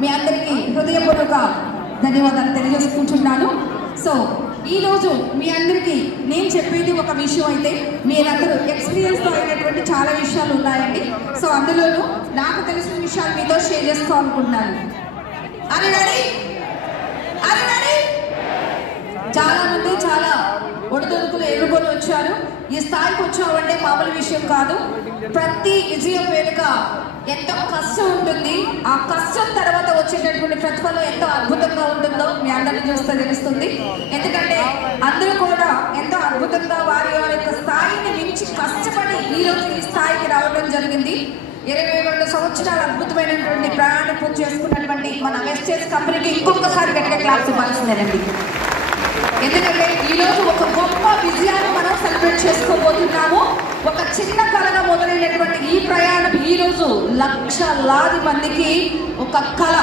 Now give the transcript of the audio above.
మీ అందరికీ హృదయపూర్వక ధన్యవాదాలు తెలియజేసుకుంటున్నాను. సో ఈరోజు మీ అందరికీ నేను చెప్పేది ఒక విషయం అయితే మీరందరూ ఎక్స్పీరియన్స్తో అయినటువంటి చాలా విషయాలు ఉన్నాయండి. సో అందులోనూ నాకు తెలిసిన విషయాలు మీతో షేర్ చేసుకోవాలనుకుంటున్నాను. అరే రెడీ? చాలా మంది చాలా ఒడిదొడుకులు ఎదుర్కొని వచ్చారు. ఈ స్థాయికి వచ్చామంటే మామూలు విషయం కాదు. ప్రతి విజయం వెనుక ఎంతో కష్టం ఉంటుంది. ఆ కష్టం తర్వాత వచ్చేటటువంటి ప్రతిఫలం ఎంతో అద్భుతంగా ఉంటుందో మీ అందరినీ చూస్తే తెలుస్తుంది. ఎందుకంటే అందరూ కూడా ఎంతో అద్భుతంగా వారి యొక్క స్థాయిని మించి కష్టపడి ఈరోజు ఈ స్థాయికి రావడం జరిగింది. 22 సంవత్సరాలు అద్భుతమైనటువంటి ప్రయాణం పూర్తి చేసుకున్నటువంటి మన వెస్టేజ్ కంపెనీకి ఇంకొకసారి గట్టిగా క్లాస్ ఇవ్వాల్సిందేనండి. ఎందుకంటే ఈరోజు ఒక గొప్ప విజయాన్ని మనం సెలబ్రేట్ చేసుకోబోతున్నాము. ఒక చిన్న కళగా మొదలైనటువంటి ఈ ప్రయాణం ఈరోజు లక్షలాది మందికి ఒక కళ.